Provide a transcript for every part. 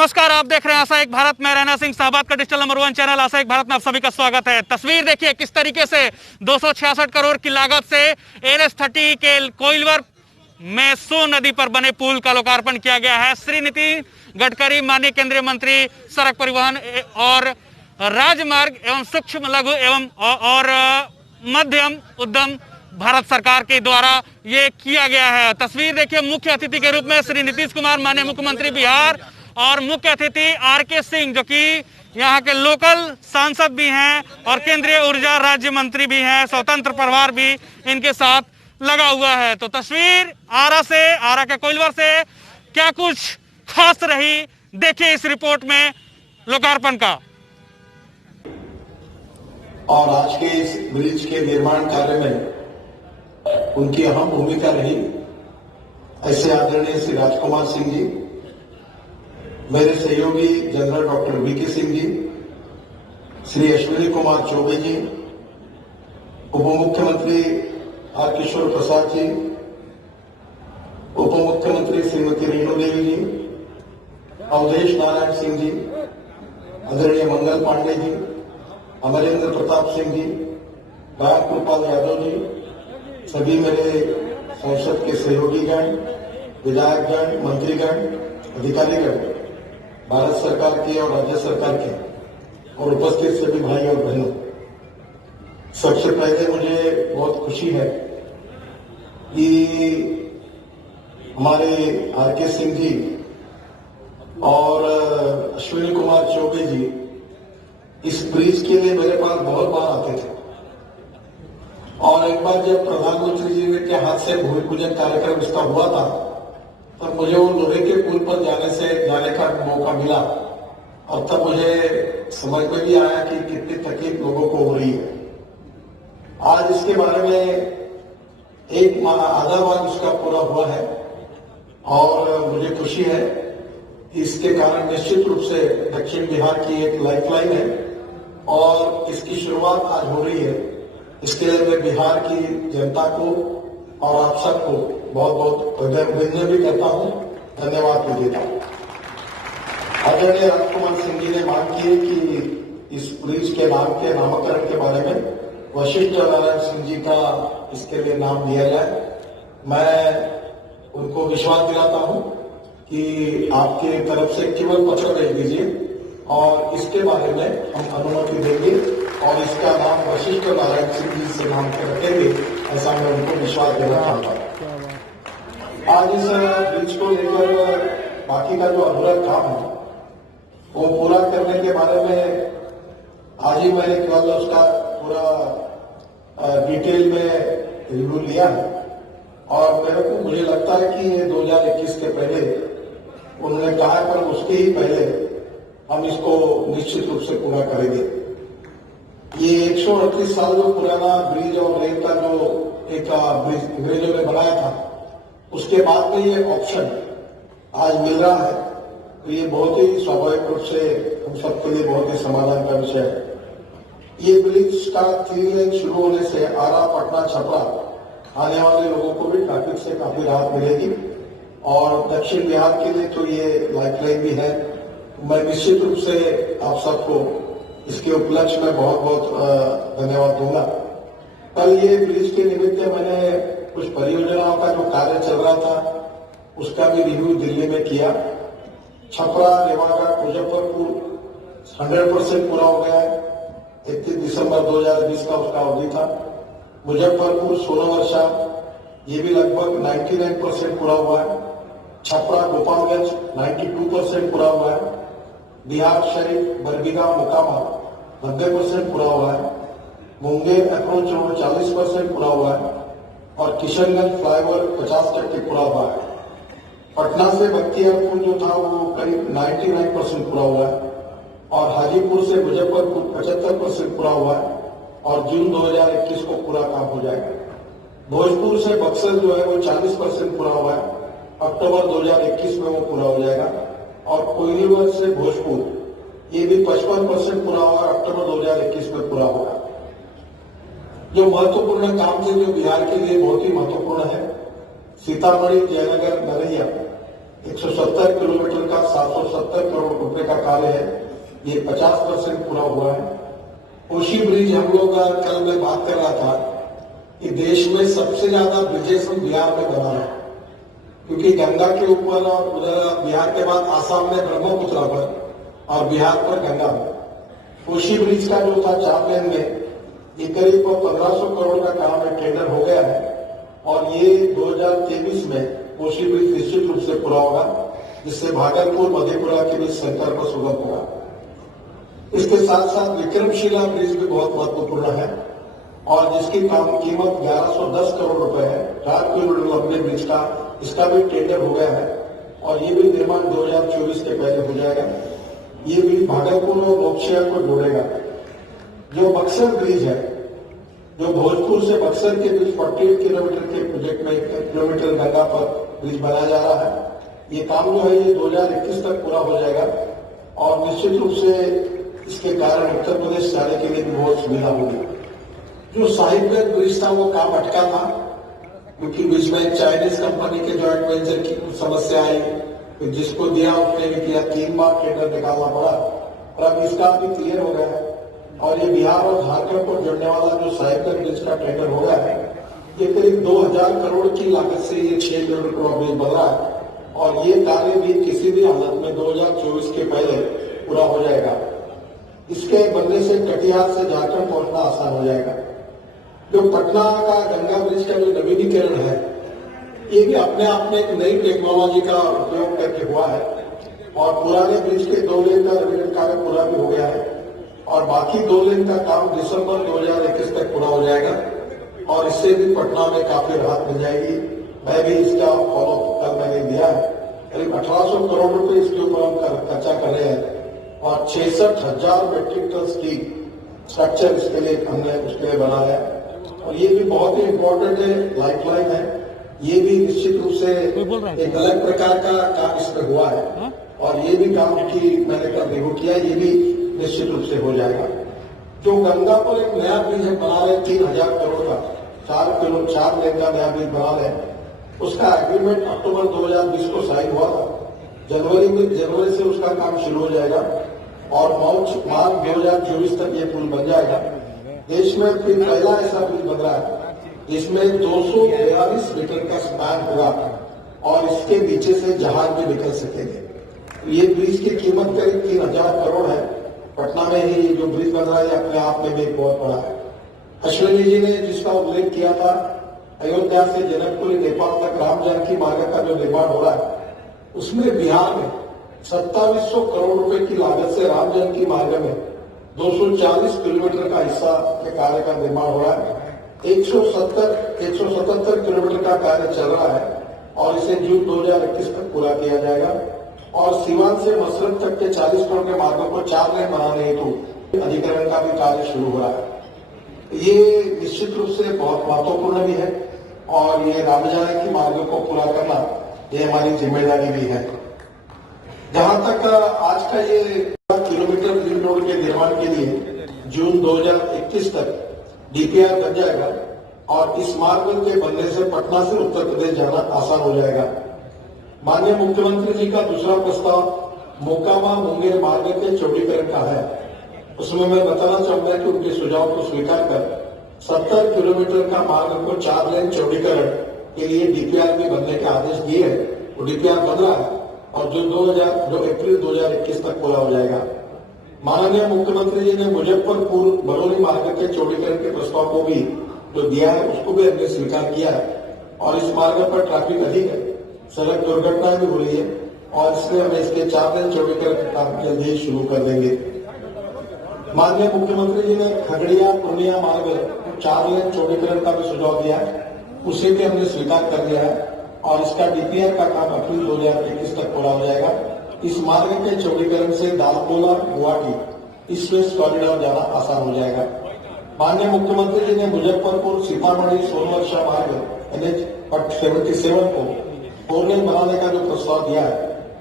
नमस्कार, आप देख रहे हैं आशा एक भारत में रैना सिंह साहबाद का डिजिटल नंबर 1 चैनल आशा एक भारत में आप सभी का स्वागत है। तस्वीर देखिए किस तरीके से 266 करोड़ की लागत से NH30 के कोइलवर में सो नदी पर बने पुल का लोकार्पण किया गया है। श्री नितिन गडकरी माननीय केंद्रीय मंत्री सड़क परिवहन और राजमार्ग एवं सूक्ष्म लघु एवं और मध्यम उद्यम भारत सरकार के द्वारा ये किया गया है। तस्वीर देखिए मुख्य अतिथि के रूप में श्री नीतीश कुमार माननीय मुख्यमंत्री बिहार और मुख्य अतिथि RK सिंह जो कि यहाँ के लोकल सांसद भी हैं और केंद्रीय ऊर्जा राज्य मंत्री भी हैं, स्वतंत्र प्रभार भी इनके साथ लगा हुआ है। तो तस्वीर आरा के कोइलवर से क्या कुछ खास रही, देखिए इस रिपोर्ट में लोकार्पण का। और आज के इस ब्रिज के निर्माण कार्य में उनकी अहम भूमिका रही। ऐसे आदरणीय श्री राजकुमार सिंह जी, मेरे सहयोगी general doctor VK Singh ji, Shri Ashwini Kumar Choubey जी, उप मुख्यमंत्री R किशोर प्रसाद जी, उप मुख्यमंत्री श्रीमती रेणु देवी जी, अवधेश नारायण सिंह जी, आदरणीय मंगल पांडे जी, अमरेंद्र प्रताप सिंह जी, राम कृपाल यादव जी, सभी मेरे संसद के सहयोगीगण, विधायकगण, मंत्रीगण, अधिकारीगण, भारत सरकार के और राज्य सरकार के और उपस्थित सभी भाई और बहनों, सबसे पहले मुझे बहुत खुशी है कि हमारे RK सिंह जी और अश्विनी कुमार चौबे जी इस ब्रिज के लिए मेरे पास बहुत बार आते थे। और एक बार जब प्रधानमंत्री जी के हाथ से भूमि पूजन कार्यक्रम इसका हुआ था, तब मुझे वो लोहे के पुल पर जाने का मौका मिला और तब मुझे समझ में भी आया कि कितनी तकलीफ लोगों को हो रही है। आज इसके बारे में आधा भाग इसका पूरा हुआ है और मुझे खुशी है। इसके कारण निश्चित रूप से दक्षिण बिहार की एक लाइफलाइन है और इसकी शुरुआत आज हो रही है। इसके लिए मैं बिहार की जनता को और आप सबको बहुत बहुत अभिनंदन भी करता हूं, धन्यवाद भी देता हूं। आदरणीय राजकुमार सिंह जी ने मांग की है कि इस ब्रिज के नामकरण के बारे में वशिष्ठ नारायण सिंह जी का इसके लिए नाम दिया जाए। मैं उनको विश्वास दिलाता हूं कि आपके तरफ से केवल पत्र भेज दीजिए और इसके बारे में हम अनुमति देंगे और इसका नाम वशिष्ठ नारायण सिंह जी से नाम के रखेंगे, ऐसा मैं उनको विश्वास देना चाहता हूँ। आज इस ब्रिज को लेकर बाकी का जो अधूरा काम है वो पूरा करने के बारे में आज ही मैंने केवल उसका पूरा डिटेल में रिव्यू लिया है और मुझे लगता है कि ये 2021 के पहले उन्होंने कहा, पर उसके ही पहले हम इसको निश्चित रूप से पूरा करेंगे। ये 138 साल जो पुराना ब्रिज और रेल का जो एक ब्रिज अंग्रेजों ने बनाया था, उसके बाद में ये ऑप्शन आज मिल रहा है, तो ये बहुत ही स्वाभाविक रूप से हम सबके लिए बहुत ही समाधान का विषय है। ये ब्रिज का 3 लेन शुरू होने से आरा, पटना, छपरा आने वाले लोगों को भी ट्रैफिक से काफी राहत मिलेगी और दक्षिण बिहार के लिए तो ये लाइफलाइन भी है। मैं निश्चित रूप से आप सबको इसके उपलक्ष्य में बहुत बहुत धन्यवाद दूंगा। कल ये ब्रिज के निमित्त मैंने कुछ परियोजनाओं का जो कार्य चल रहा था उसका भी रिव्यू दिल्ली में किया। छपरा, रेवाघाट, मुजफ्फरपुर 100% पूरा हो गया है। 31 दिसंबर 2020 का उसका अवधि था। मुजफ्फरपुर, सोनावर्षा ये भी लगभग 99% पूरा हुआ है। छपरा, गोपालगंज 92% पूरा हुआ है। बिहार शरीफ, बरबीघा, मोकामा 90% पूरा हुआ है। मुंगेर अप्रोच रोड 40% पूरा हुआ है और किशनगंज फ्लाईओवर 50% पूरा हुआ है। पटना से बख्तियारपुर जो था वो करीब 99% पूरा हुआ है और हाजीपुर से मुजफ्फरपुर 75% पूरा हुआ है और जून 2021 को पूरा काम हो जाएगा। भोजपुर से बक्सर जो है वो 40% पूरा हुआ है, अक्टूबर 2021 में वो पूरा हो जाएगा और कोइलवर से भोजपुर ये भी 55% पूरा हुआ, अक्टूबर 2021 में पूरा होगा। जो महत्वपूर्ण काम थे जो बिहार के लिए बहुत ही महत्वपूर्ण है, सीतामढ़ी, जयनगर, नरैया 170 किलोमीटर का 770 करोड़ कार्य है ये 50% पूरा हुआ है। कोशी ब्रिज हम लोग कल मैं बात कर रहा था कि देश में सबसे ज्यादा ब्रिजेस हम बिहार में बना है, क्योंकि गंगा के ऊपर और उधर बिहार के बाद आसाम में ब्रह्मपुत्र पर और बिहार पर गंगा में। कोशी ब्रिज का जो था 4 लेन में ये करीब 1500 करोड़ का काम है, टेंडर हो गया है और ये 2023 में कोशी ब्रिज निश्चित रूप से पूरा होगा, जिससे भागलपुर मधेपुरा के बीच संपर्क को सुगम होगा। इसके साथ साथ विक्रमशिला ब्रिज भी बहुत महत्वपूर्ण है और जिसकी कीमत 1110 करोड़ रुपए है, 4 किलोमीटर लंबे ब्रिज का, इसका भी टेंडर हो गया है और ये भी निर्माण 2024 के पहले हो जाएगा। ये भी भागलपुर और मोक्षिया को जोड़ेगा। जो बक्सर ब्रिज है, जो भोजपुर से बक्सर के बीच 48 किलोमीटर के प्रोजेक्ट में 1 किलोमीटर गंगा पर ब्रिज बनाया जा रहा है, ये काम जो है ये 2021 तक पूरा हो जाएगा और निश्चित रूप से इसके कारण उत्तर प्रदेश जाने के लिए भी बहुत सुविधा होगी। जो साहिबगंज ब्रिज था वो काम अटका था, क्योंकि बीच में एक चाइनीज कंपनी के जॉइंट वेंचर की समस्या आई, तो जिसको दिया उसने भी किया, 3 बार टेंडर निकालना पड़ा और अब इसका भी क्लियर हो गया है और ये बिहार और झारखंड को जोड़ने वाला जो साहिबगंज ब्रिज का टेंडर हो गया है, ये करीब 2000 करोड़ की लागत से ये 6 किलोमीटर का ब्रिज बन रहा है और ये कार्य भी किसी भी हालत में 2024 के पहले पूरा हो जाएगा। इसके बनने से कटिहार से झारखंड पहुंचना आसान हो जाएगा। जो पटना का गंगा ब्रिज का जो नवीनीकरण है, ये भी अपने आप में एक नई टेक्नोलॉजी का उपयोग करके हुआ है और पुराने ब्रिज के 2 लेन का नवीनीकरण कार्य पूरा भी हो गया है और बाकी 2 लेन का काम दिसंबर 2021 तक पूरा हो जाएगा और इससे भी पटना में काफी राहत मिल जाएगी। मैं भी इसका फॉलो कल मैंने दिया है, करीब 1800 करोड़ रुपए इसके ऊपर हम खर्चा कर रहे हैं और 66,000 मेट्रिक टन स्टील स्ट्रक्चर इसके लिए हमने उसके लिए बना है और ये भी बहुत ही इम्पोर्टेंट है, लाइफलाइन है। ये भी निश्चित रूप से एक अलग प्रकार का काम इसमें हुआ है और ये भी काम की मैंने कल रिव्यू किया, ये भी निश्चित रूप से हो जाएगा। जो गंगा पर एक नया ब्रिज बना रहे 3000 करोड़ का, 4 लेन का नया ब्रिज बना रहे, उसका एग्रीमेंट अक्टूबर 2020 को साइन हुआ था। जनवरी से उसका काम शुरू हो जाएगा और मार्च 2024 तक ये पुल बन जाएगा। देश में फिर पहला ऐसा ब्रिज बन रहा है जिसमें 242 मीटर का स्पैन होगा और इसके नीचे से जहाज भी निकल सकेंगे। ये ब्रिज की कीमत करीब 3000 करोड़ है। पटना में ही जो ब्रिज बन रहा है अपने आप में भी बहुत बड़ा है। अश्विनी जी ने जिसका उल्लेख किया था, अयोध्या से जनकपुरी नेपाल तक राम जानकी मार्ग का जो निर्माण हो रहा है, उसमें बिहार में 2700 करोड़ रुपए की लागत से राम जानकी मार्ग में 240 किलोमीटर का हिस्सा के कार्य का निर्माण हो रहा है। 177 किलोमीटर का कार्य चल रहा है और इसे जून 2021 तक पूरा किया जाएगा और सीवान से मसरत तक के 40 करोड़ के मार्गों को 4 लेन बनाने हेतु अधिकरण का भी कार्य शुरू हो रहा है। ये निश्चित रूप से बहुत महत्वपूर्ण भी है और ये राम जानकी मार्गों को पूरा करना ये हमारी जिम्मेदारी भी है। जहां तक आज का ये किलोमीटर रिंग रोड के निर्माण के लिए जून 2021 तक डीपीआर बन जाएगा और इस मार्ग के बनने से पटना से उत्तर प्रदेश जाना आसान हो जाएगा। माननीय मुख्यमंत्री जी का दूसरा प्रस्ताव मोकामा मुंगेर मार्ग के चौड़ीकरण का है। उसमें मैं बताना चाहूंगा कि उनके सुझाव को स्वीकार कर 70 किलोमीटर का मार्ग को 4 लेन चौड़ीकरण के लिए डीपीआर भी बनने के आदेश दिए हैं। वो डीपीआर बन रहा है और जो अप्रैल 2021 तक पूरा हो जाएगा। माननीय मुख्यमंत्री जी ने मुजफ्फरपुर बरौनी मार्ग के चौड़ीकरण के प्रस्ताव को भी जो दिया है उसको भी हमने स्वीकार किया है और इस मार्ग पर ट्रैफिक अधिक है, सड़क दुर्घटनाएं भी हो रही है और इसलिए हम इसके 4 लेन चौड़ीकरण का काम जल्दी शुरू कर देंगे। माननीय मुख्यमंत्री जी ने खगड़िया पूर्णिया मार्ग 4 लेन चौड़ीकरण का भी सुझाव दिया है, उसे भी हमने स्वीकार कर लिया है और इसका डीपीआर का काम अप्रैल 2021 तक पूरा हो जाएगा। इस मार्ग के चौड़ीकरण से Dalkola Guwahati east west corridor जाना आसान हो जाएगा। माननीय मुख्यमंत्री जी ने मुजफ्फरपुर सीतामढ़ी सोनवर्षा मार्ग NH-77 को 4 लेन बनाने का जो प्रस्ताव दिया है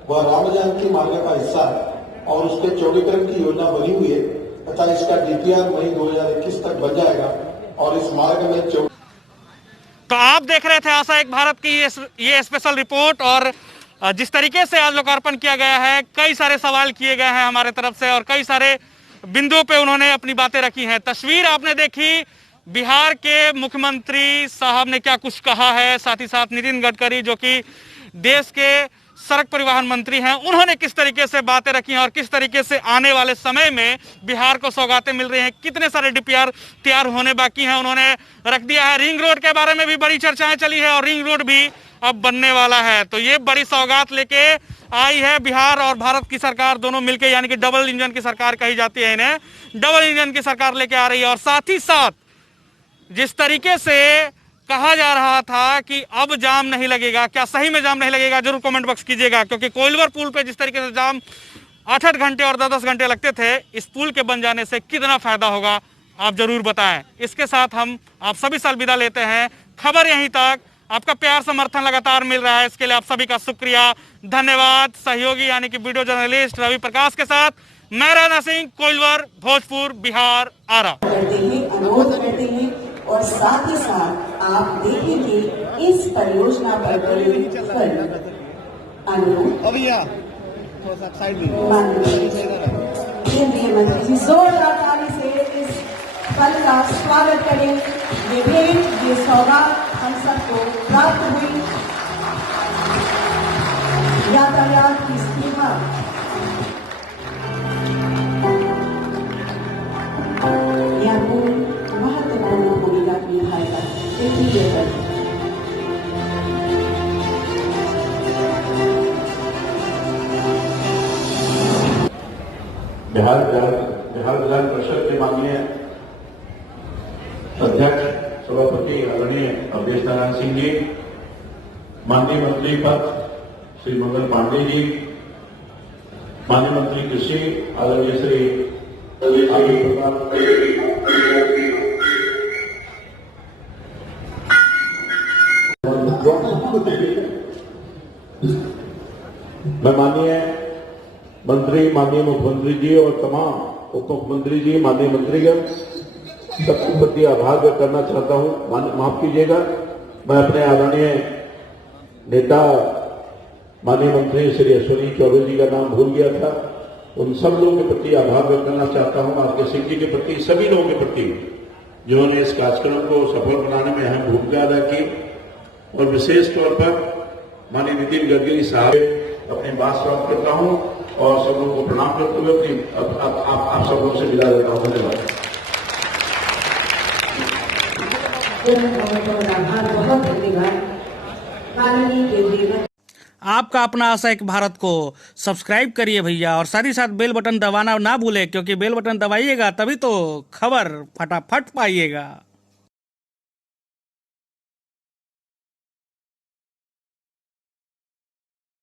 वह राम जानकी मार्ग का हिस्सा है और उसके चौड़ीकरण की योजना बनी हुई है तथा इसका डीपीआर मई 2021 तक बन जाएगा और इस मार्ग में तो आप देख रहे थे आशा एक भारत की ये स्पेशल रिपोर्ट और जिस तरीके से आज लोकार्पण किया गया है, कई सारे सवाल किए गए हैं हमारे तरफ से और कई सारे बिंदुओं पे उन्होंने अपनी बातें रखी हैं। तस्वीर आपने देखी, बिहार के मुख्यमंत्री साहब ने क्या कुछ कहा है, साथ ही साथ नितिन गडकरी जो कि देश के सड़क परिवहन मंत्री हैं, उन्होंने किस तरीके से बातें रखी हैं और किस तरीके से आने वाले समय में बिहार को सौगातें मिल रही हैं, कितने सारे डीपीआर तैयार होने बाकी हैं, उन्होंने रख दिया है। रिंग रोड के बारे में भी बड़ी चर्चाएं चली है और रिंग रोड भी अब बनने वाला है। तो ये बड़ी सौगात लेके आई है बिहार और भारत की सरकार दोनों मिलकर, यानी कि डबल इंजन की सरकार कही जाती है इन्हें, डबल इंजन की सरकार लेके आ रही है। और साथ ही साथ जिस तरीके से कहा जा रहा था कि अब जाम नहीं लगेगा, क्या सही में जाम नहीं लगेगा, जरूर कमेंट बॉक्स कीजिएगा। क्योंकि कोइलवर पुल पे जिस तरीके से जाम 8-8 घंटे और 10-10 घंटे लगते थे, इस पुल के बन जाने से कितना फायदा होगा आप जरूर बताएं। इसके साथ हम आप सभी से अलविदा लेते हैं। खबर यहीं तक, आपका प्यार समर्थन लगातार मिल रहा है, इसके लिए आप सभी का शुक्रिया, धन्यवाद। सहयोगी यानी कि वीडियो जर्नलिस्ट रवि प्रकाश के साथ मैं राणा सिंह, कोइलवर, भोजपुर, बिहार, आरा। अनुरोध करते हैं और साथ ही साथ आप देखेंगे इस परियोजना पर केंद्रीय मंत्री जी जोरदार ताली से इस पल का स्वागत करें। ये भेंट, ये सौगात हम सबको प्राप्त हुई। यातायात की सुविधा यह पुल महत्वपूर्ण भूमिका निभाएगा। बिहार विधान परिषद के माननीय अध्यक्ष सभापति आदरणीय अवधेश नारायण सिंह जी, माननीय मंत्री पद श्री मंगल पांडे जी, माननीय मंत्री कृषि आदरणीय श्री मैं माननीय मंत्री, माननीय मुख्यमंत्री जी और तमाम उप मुख्यमंत्री जी, माननीय मंत्रीगण, सबके प्रति आभार व्यक्त करना चाहता हूं। माफ कीजिएगा, मैं अपने आदरणीय नेता माननीय मंत्री श्री अश्विनी चौबे जी का नाम भूल गया था। उन सब लोगों के प्रति आभार व्यक्त करना चाहता हूं, आरके सिंह जी के प्रति, सभी लोगों के प्रति जिन्होंने इस कार्यक्रम को सफल बनाने में अहम भूमिका अदा की। और विशेष तौर पर माननीय नितिन गडकरी साहब अपनी बात समाप्त करता हूं और सब लोगों को प्रणाम करते हुए अपनी आप सब लोगों से विदा लेता हूं। धन्यवाद। बहुत धन्यवाद माननीय केंद्रीय। आपका अपना आशा एक भारत को सब्सक्राइब करिए भैया, और साथ ही साथ बेल बटन दबाना ना भूले, क्योंकि बेल बटन दबाइएगा तभी तो खबर फटाफट पाइएगा।